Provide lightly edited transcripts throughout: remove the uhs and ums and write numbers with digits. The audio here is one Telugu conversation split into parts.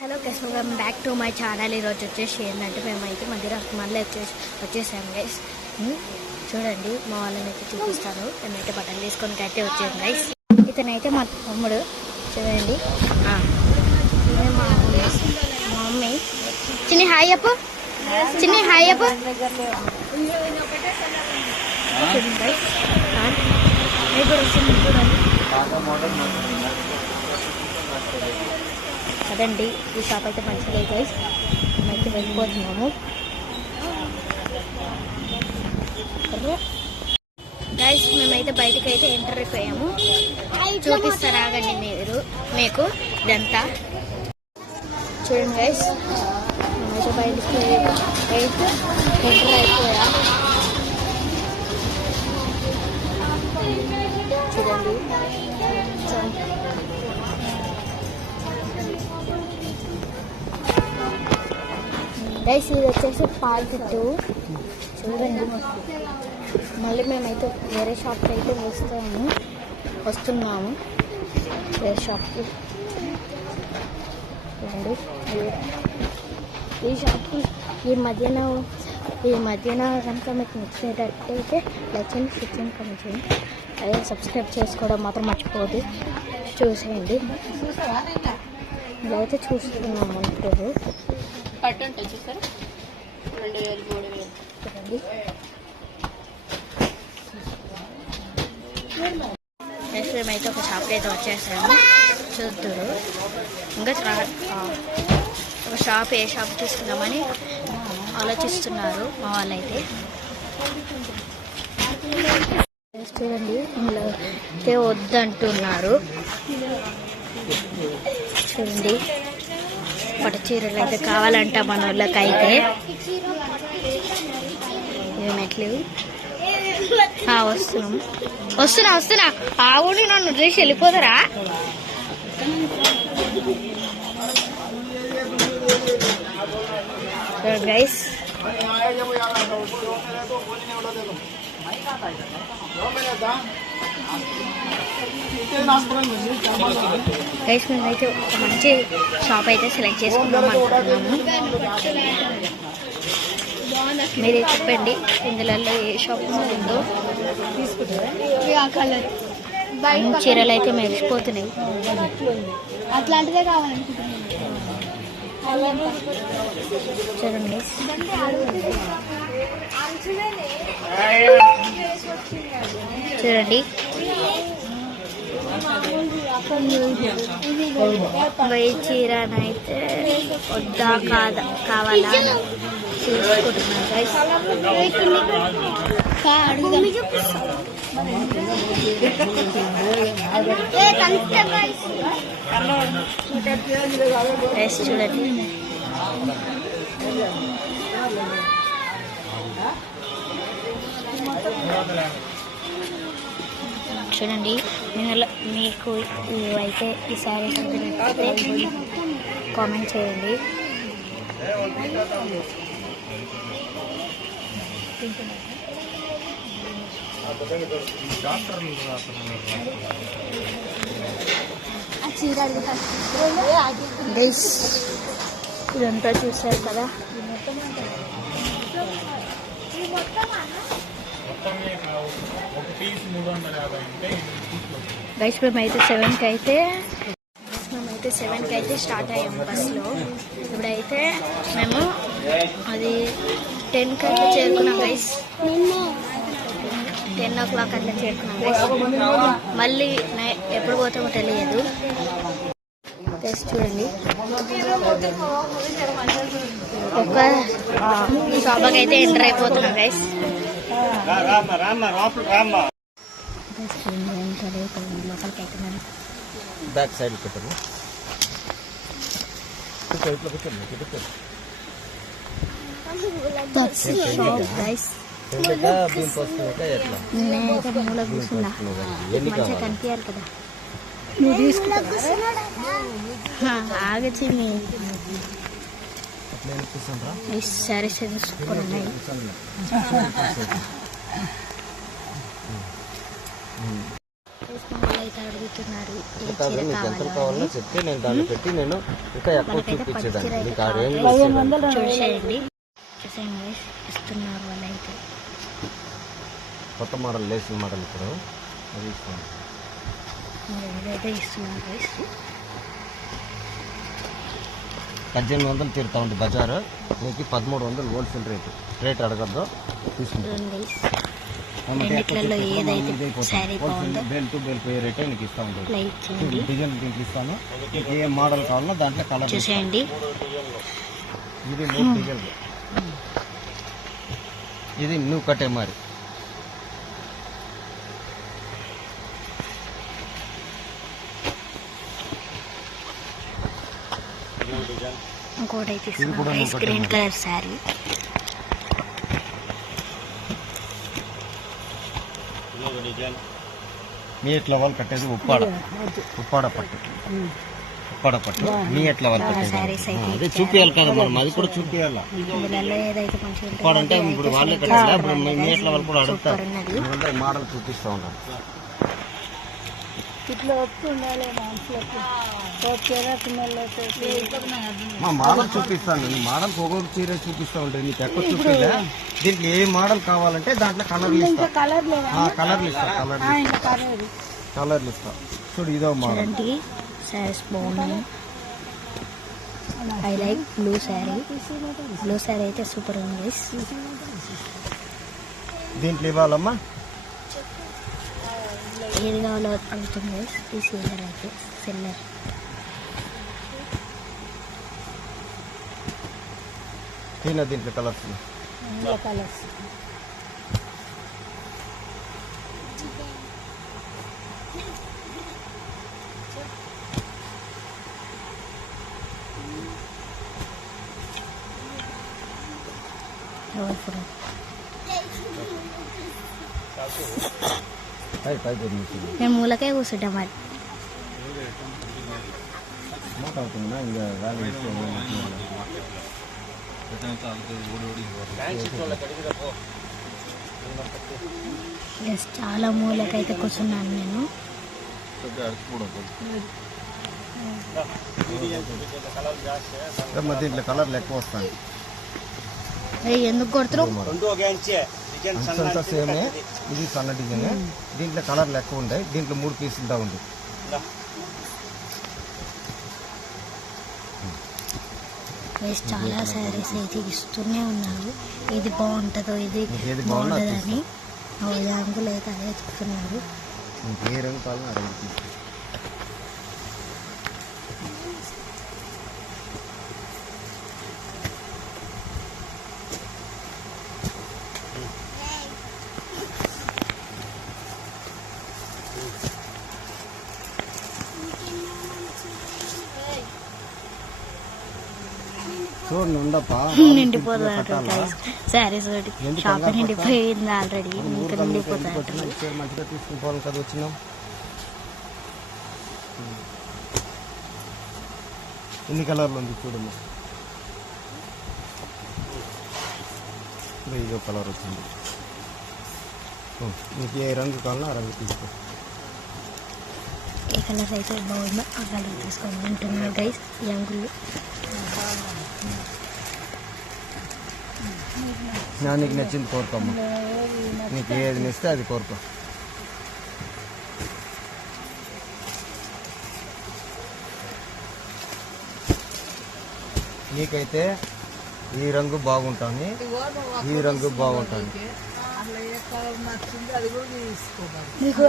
Hello guys, welcome back to my channel. ఈరోజు వచ్చేసి ఏంటంటే మేమైతే మళ్ళీ వచ్చేసాము గైస్. చూడండి, మా వాళ్ళని అయితే చూపిస్తాను. మేమైతే బట్టలు తీసుకొని అయితే వచ్చాము గైస్. ఇతనైతే మా తమ్ముడు. చూడండి, మా మమ్మీ. చిన్ని హాయ్ చెప్పు, చిన్ని హాయ్ చెప్పు. కదండి, ఈ షాప్ అయితే మంచిగా గైస్. మేమైతే వెళ్ళిపోతున్నాము గైస్. మేమైతే బయటకు అయితే ఎంటర్ అయిపోయాము. చూపిస్తారాగండి మీకు ఇదంతా. చూడండి గైస్, మేమైతే బయటకు అయితే ఎంటర్ అయిపోయా. చూడండి, గైస్ ఇది వచ్చేసి పార్ట్ 2. చూడండి, మళ్ళీ మేమైతే వేరే షాప్కి అయితే వస్తున్నాము. వేరే షాప్కి చూడండి. ఈ షాప్కి ఈ మధ్యన కనుక మీకు నచ్చినట్టయితే లైక్ చేయండి, షేర్ చేయండి, కామెంట్ చేయండి. అదే సబ్స్క్రైబ్ చేసుకోవడం మాత్రం మర్చిపోవద్దు. చూసేయండి, ఇదైతే చూస్తున్నాము. ఇప్పుడు పట్టు ఉంటాయి చూసారా, 2000 3000 చూడండి. నెక్స్ట్ మేమైతే ఒక షాప్కి అయితే వచ్చేసాము. చూద్దరు ఇంకా ఒక షాప్, ఏ షాప్ తీసుకుందామని ఆలోచిస్తున్నారు మా వాళ్ళైతే. చూడండి, ఇందులో అయితే వద్దంటున్నారు. చూడండి, పట్టు చీరలు అయితే కావాలంట మన వాళ్ళకైతే. ఏమెట్లు వస్తున్నా ఆవుని నన్ను చూసి వెళ్ళిపోతారా? గైస్, గైస్ మేమైతే ఒక మంచి షాప్ అయితే సెలెక్ట్ చేసుకుందాం అనుకుంటున్నాము. మీరే చెప్పండి, ఇందులో ఏ షాప్ ఉందో. చీరలు అయితే మెరిసిపోతున్నాయి. అట్లాంటిదే కావాలనుకుంటున్నాను. చూడండి, చూడండి వెయ్యి చీరనైతే వద్దా కావాలా చూసుకుంటున్నాను గైస్. చూడండి, చూడండి. మీకు ఇవైతే ఈ శారీస్ అయితే కామెంట్ చేయండి. గైస్, ఇదంతా చూసారు కదా. గైస్, మేమైతే 7కి అయితే స్టార్ట్ అయ్యాము బస్సులో. ఇప్పుడైతే మేము అది 10కి అయితే చేరుకున్నాం గైస్. 10 o'clock అట్లా చేరుకున్నాం గైస్. మళ్ళీ ఎప్పుడు పోతామో తెలియదు. చూడండి, ఒక షాప్కి అయితే ఎంటర్ అయిపోతున్నాం గైస్. బ్యాక్ సైడ్ పెట్టండి. నేనైతే మూల కూర్చున్నా, మంచిగా కనిపించాలి కదా. నువ్వు తీసుకుంటా ఆగచ్చి ఈ శారీస్ సూపర్ ఉన్నాయి. అయితే అడుగుతున్నారు ఏ ఇంకా చీర నీకు ఎంత కావాలో కావాలో అని. చెప్తే నేను దాన్ని పెట్టి నేను ఇంకా ఎక్కువ మనకైతే పట్టు చీర చూపించేదాన్ని అయితే నీకు ఆ రేంజ్ చూసేయండి. చూసేయండి guys, ఇస్తున్నారు వాళ్ళైతే. కొత్త మోడల్ లేసిన మోడల్ ఇప్పుడు అది ఇస్తాను. ఇదైతే ఇస్తున్నారు guys. 1800 తీరుతా ఉంది బజారు, నీకు 1300 హోల్సేల్ రేట్ అడగద్దు తీసుకుంటాను. చూడండి guys, రెండిట్లలో ఏదైతే శారీ బాగుందో బేల్ టు బేల్ పోయే రేటే నీకు ఇస్తా ఉంటుంది. లైక్ చేయండి. డిజైన్ దీంట్లో ఇస్తాను, నీకు ఏ మోడల్ కావాలో దాంట్లో కలర్. చూసేయండి ఇది 3 డిజైన్, ఇది నువ్వు కట్టే మరి. ఇంకోటి అయితే ఇది కూడా ఇస్తున్నారు ఇంకోటి గ్రీన్ ఉంది. కలర్ శారీ. మీ ఎట్లా వాళ్ళు కట్టేది ఉప్పాడ పట్టు, మీ ఎట్లా వాళ్ళు sarees కట్టేది అయితే అదే చూపించాలి కదా మనం, అది కూడా చూపించాలా. ఇందులో ఏదైతే మంచిగా ఉప్పాడ అంటే ఇప్పుడు వాళ్ళే కట్టాలా, ఇప్పుడు మీ ఎట్లా వాళ్ళు కూడా అడుగుతారు. సూపర్ ఉన్నది. ఎందుకంటే మోడల్ చూపిస్తూ ఉన్నాను. ఇట్లా ఒప్పు ఉండాలి మనుషులకు. ఓకేనా పిల్లలతో మా మోడల్ చూపిస్తాను, ఈ మోడల్ ఒక్కొక్క చీర చూపిస్తూ ఉంటుంది. నీకు ఎక్కువ చూపిలే, దీంట్లో ఏ మోడల్ కావాలంటే దాంట్లో కలర్లు ఇస్తా. కలర్ లేదా కలర్లు ఇస్తా, ఇంకా కలర్ కలర్లు ఇస్తా. చూడు ఇదో మోడల్. చూడండి శారీస్ బాగున్నాయి. I like blue sari. Blue sari అయితే సూపర్ ఉంది guys. దీంట్లో ఇవ్వాలమ్మా. ఏది కావాలో అడుగుతుంది guys. ఈ సెల్లర్ అయితే సెల్లర్. దీంట్లో కలర్స్ కలర్స్ నేను మూలకే కూర్చుంటా మరి. మాట్లాడుతున్నా ఇంకా వ్యాల్యూ ఎస్, చాలా మూలకైతే కూర్చున్నాను నేను. దీంట్లో కలర్లు ఎక్కువ వస్తాయి. ఏయ్, ఎందుకు కొడుతురు? అంతా సేమే, ఇది సన్న డిజైన్. దీంట్లో కలర్లు ఎక్కువ ఉంటాయి. దీంట్లో 3 పీసులతో ఉంది. ఎస్, చాలా శారీస్ అయితే ఇస్తూనే ఉన్నారు. ఇది బాగుంటుందో ఇది ఏది బాగున్నా బాగుంటుందని యాంగులు అయితే అదే చెప్తున్నారు. నీకు ఏ రంగు కావాలో ఆ రంగు తీసుకో. చూడండి ఉండప్ప నిండిపోతుంది శారీస్ షాప్ నిండిపోయింది ఆల్రెడీ, ఇంకా నిండిపోతుంది. మంచిగా తీసుకుని పోవాలి కదా వచ్చినాం. ఎన్ని కలర్లు ఉంది చూడమ్మా. ఇదో కలర్ వచ్చింది. నీకు ఏ రంగు కావాలో ఆ రంగు తీసుకో. ఏ కలర్ అయితే బాగుందో ఆ కలర్ తీసుకొని ఉంటున్నారు గైస్ ఈ అంగుళ్ళు. నీకు నచ్చింది కోరుకోమ్మా, నీకు ఏది నచ్చితే అది కోరుకో. నీకైతే ఈ రంగు బాగుంటుంది, ఈ రంగు బాగుంటుంది. మీకు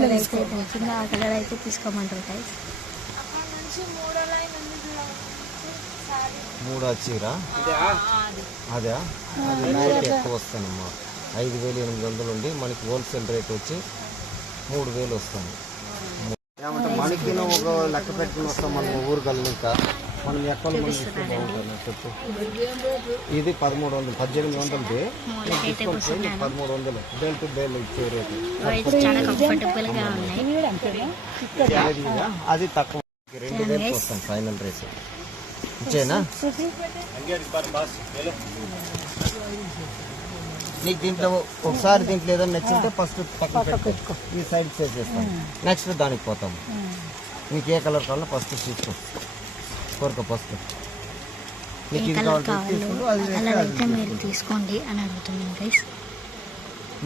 నచ్చింది ఆ కలర్ అయితే తీసుకోమంటారు గైస్. 3 చీర అదే, అది రేట్ ఎక్కువ వస్తానమ్మా. 5,800 ఉండి మనకి హోల్సేల్ రేట్ వచ్చి 3,000 వస్తుంది. ఏమంటే మనకి ఒక లెక్క పెట్టుకుని వస్తాం మనం ఊరు కలిగినాక. మనం ఎక్కడ చెప్పు. ఇది 1,300, 1,800 తీసుకొని 1,300 బేల్ టు బేల్ ఇచ్చే రేటు. చాలా కంఫర్టబుల్ గా ఉన్నాయి. అది తక్కువ 2,000 వస్తాం ఫైనల్ రేట్. ఇచ్చేనా నీకు దీంట్లో ఒకసారి దీంట్లో ఏదైనా నచ్చింటే ఫస్ట్ పక్కన పెట్టుకో, ఈ సైడ్ చేసేస్తాను. నెక్స్ట్ దానికి పోతాము. నీకు ఏ కలర్ కావాలో ఫస్ట్ తీసుకో, కోరుకో ఫస్ట్. నీకు ఇది కావాలి అలాగైతే మీరు తీసుకోండి అని అడుగుతున్నాను గైస్.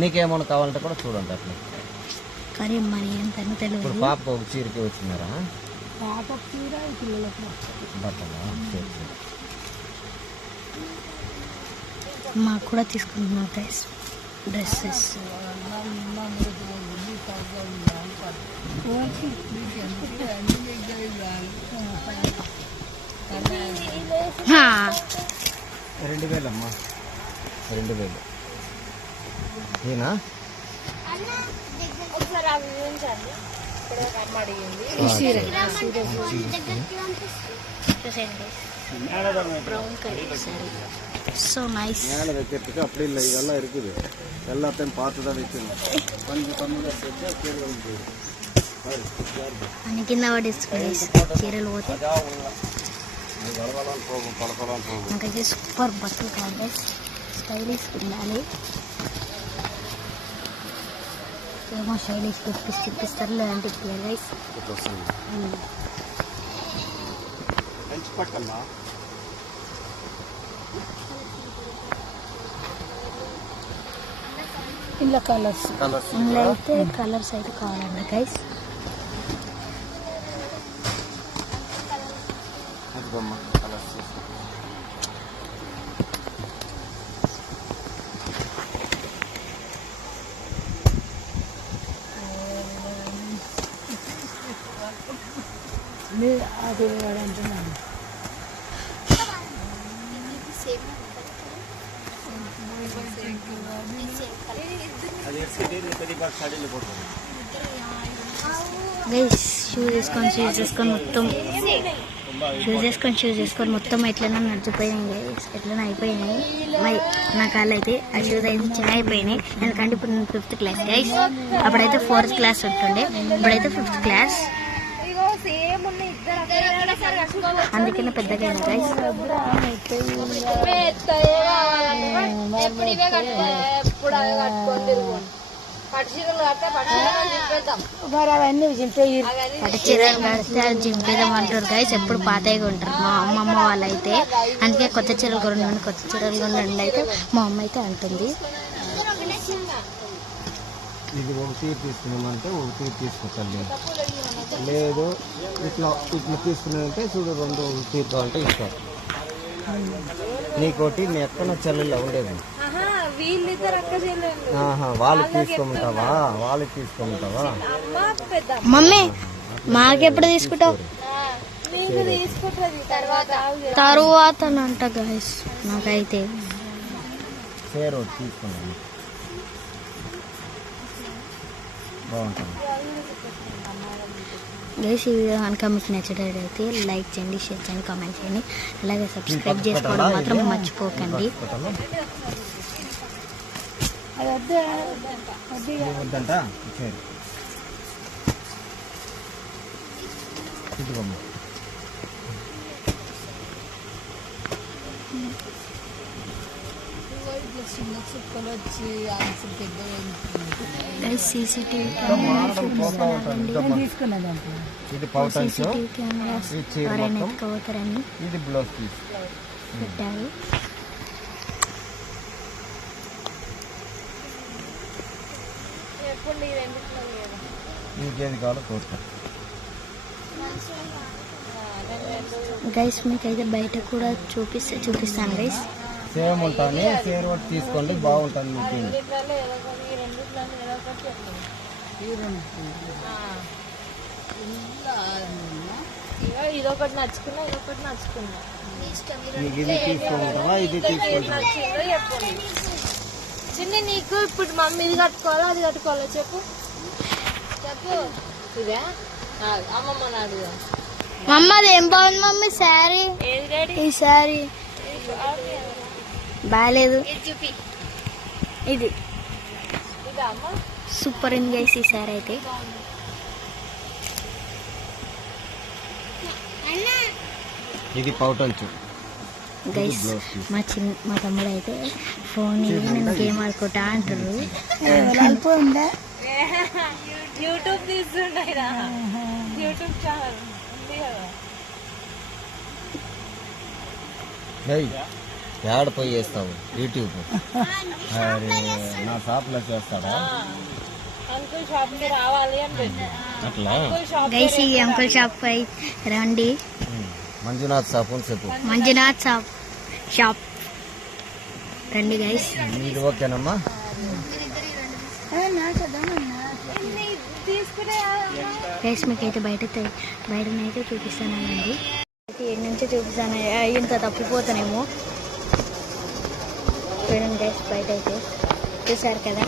నీకేమైనా కావాలంటే కూడా చూడండి అట్లా. కానీ మరి ఎంత ఇప్పుడు తెలియదు. పాపకు ఒక చీరకి వచ్చినారా పాప చీర పిల్లలకు బట్టలా? మాకు కూడా తీసుకుంటున్నాం గైస్ డ్రెస్సెస్. హా. 2000 అమ్మా, 2000 ఏనా? Brown colour sorry so nice. மேலே வைக்கிறதுக்கு அப்படி இல்லை, இதெல்லாம் இருக்குது. எல்லாத்தையும் பார்த்து தான் வைக்கணும். கொஞ்சம் கம்மியாக வச்சா கீழே வந்து అని కింద పడేస్తుంది చీరలు పోతే. போகும், பழக்கலாம் போகும். నాకైతే సూపర్ బట్టలు కావాలి, స్టైలిష్ ఉండాలి. ఏమో స్టైలిష్ చూపిస్తారు లేదంటే గైస్. మంచి పట్టమ్మా. ఇలా కలర్స్ ఇందులో అయితే కలర్స్ అయితే కావాలండి గైస్. అదిగమ్మా కలర్స్. అది అంటున్నాను. గైస్ షూస్ వేసుకొని మొత్తం ఎట్లైనా నడిచిపోయినాయి గైస్, ఎట్లైనా అయిపోయినాయి. మరి నా కాళ్ళు అయితే ఆ షూస్ అయితే చిన్న అయిపోయినాయి. ఎందుకంటే ఇప్పుడు నేను 5th క్లాస్ గైస్, అప్పుడైతే 4th క్లాస్ ఉంటుండే, ఇప్పుడైతే 5th క్లాస్. అందుకనే పెద్దగా అయింది గైస్. మరి అవన్నీ పట్టు చీరలు కడితే జింపేదాం అంటారు గైస్. ఎప్పుడు పాతగా ఉంటారు మా అమ్మమ్మ వాళ్ళు అయితే. అందుకే కొత్త చీరలు కొనండి, కొత్త చీరలు కొనండి అయితే మా అమ్మ అయితే అంటుంది. ఇది ఒక తీరు తీసుకున్నామంటే ఒక తీరు తీసుకోవాలి, లేదు ఇట్లా తీసుకున్నామంటే చూడు 2 తీరు కావాలంటే ఇస్తారు. నీకోటి మీ ఎక్కడ చెల్లెల్లో ఉండేది. వాళ్ళకి తీసుకోమంటావా? వాళ్ళకి తీసుకోమంటావా? మమ్మీ మాకెప్పుడు తీసుకుంటావు? తరువాత అంట గైస్. నాకైతే షేర్ ఒకటి తీసుకున్నాను, బాగుంటుంది గైస్. ఈ వీడియో కనుక మీకు నచ్చినట్లయితే లైక్ చేయండి, షేర్ చేయండి, కామెంట్ చేయండి. అలాగే సబ్స్క్రైబ్ చేసుకోవడం మాత్రం మర్చిపోకండి. వద్దంట సరే ఇదిగోమ్మా. గైస్ CCTV కెమెరాస్ ఇది పౌటన్స్, CCTV కెమెరాస్ ఈ చీర ఎవరైనా మొత్తం, ఎత్తుకోతారని ఇది బ్లౌజ్ పీస్ పెట్టారు. ఇంకేది కావాలో కోరుతా గైస్. మీకైతే బయట కూడా చూపిస్తాను గైస్. సేమ్ ఉంటుంది, షేర్ ఒకటి తీసుకోండి బాగుంటుంది మీకు. ఇదొకటి నచ్చుకున్నా, ఇదొకటి నచ్చుకున్నా. మీకు ఇది తీసుకుంటావా ఇది తీసుకుంటా? చిన్న నీకు ఇప్పుడు మమ్మీ ఇది కట్టుకోవాలా అది కట్టుకోవాలా చెప్పు చెప్పు. ఇదే అమ్మమ్మ నాడు మమ్మది ఏం బాగుంది మమ్మీ శారీ? ఈ శారీ బాగాలేదు, ఇది సూపర్ ఉంది గైస్ ఈ శారీ అయితే. ఇది పౌటన్స్ గైస్ మా తమ్ముడు అయితే ఫోన్ నేను గేమ్ ఆడుకుంటా అంటారు. యూట్యూబ్ తీస్తుండరా, యూట్యూబ్ ఛానల్ ఉంది కదా. యాడ పోయి చేస్తావు యూట్యూబ్? నా షాప్లో చేస్తాడా? అంకుల్ షాప్ కి రావాలి అని పెట్టు. అట్లా అంకుల్ షాప్ గైస్ ఈ అంకుల్ షాప్ పై రండి. మంజునాథ్ షాప్ అని చెప్పు. మంజునాథ్ షాప్ రండి గైస్. ఇది ఓకేనమ్మా? తీసుకునే గైస్ మీకైతే బయటనైతే చూపిస్తానండి. అయితే ఎన్ని నుంచి చూపిస్తాను, ఇంత తప్పిపోతానేమో. చూడండి గైస్ బయట అయితే చూసారు కదా.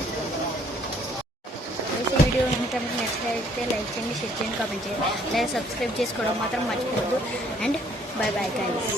ఈ వీడియో కనుక మీకు నచ్చితే లైక్ చేయండి, షేర్ చేయండి, కామెంట్ చేయండి, లేదా సబ్స్క్రైబ్ చేసుకోవడం మాత్రం మర్చిపోవద్దు. And by bye guys.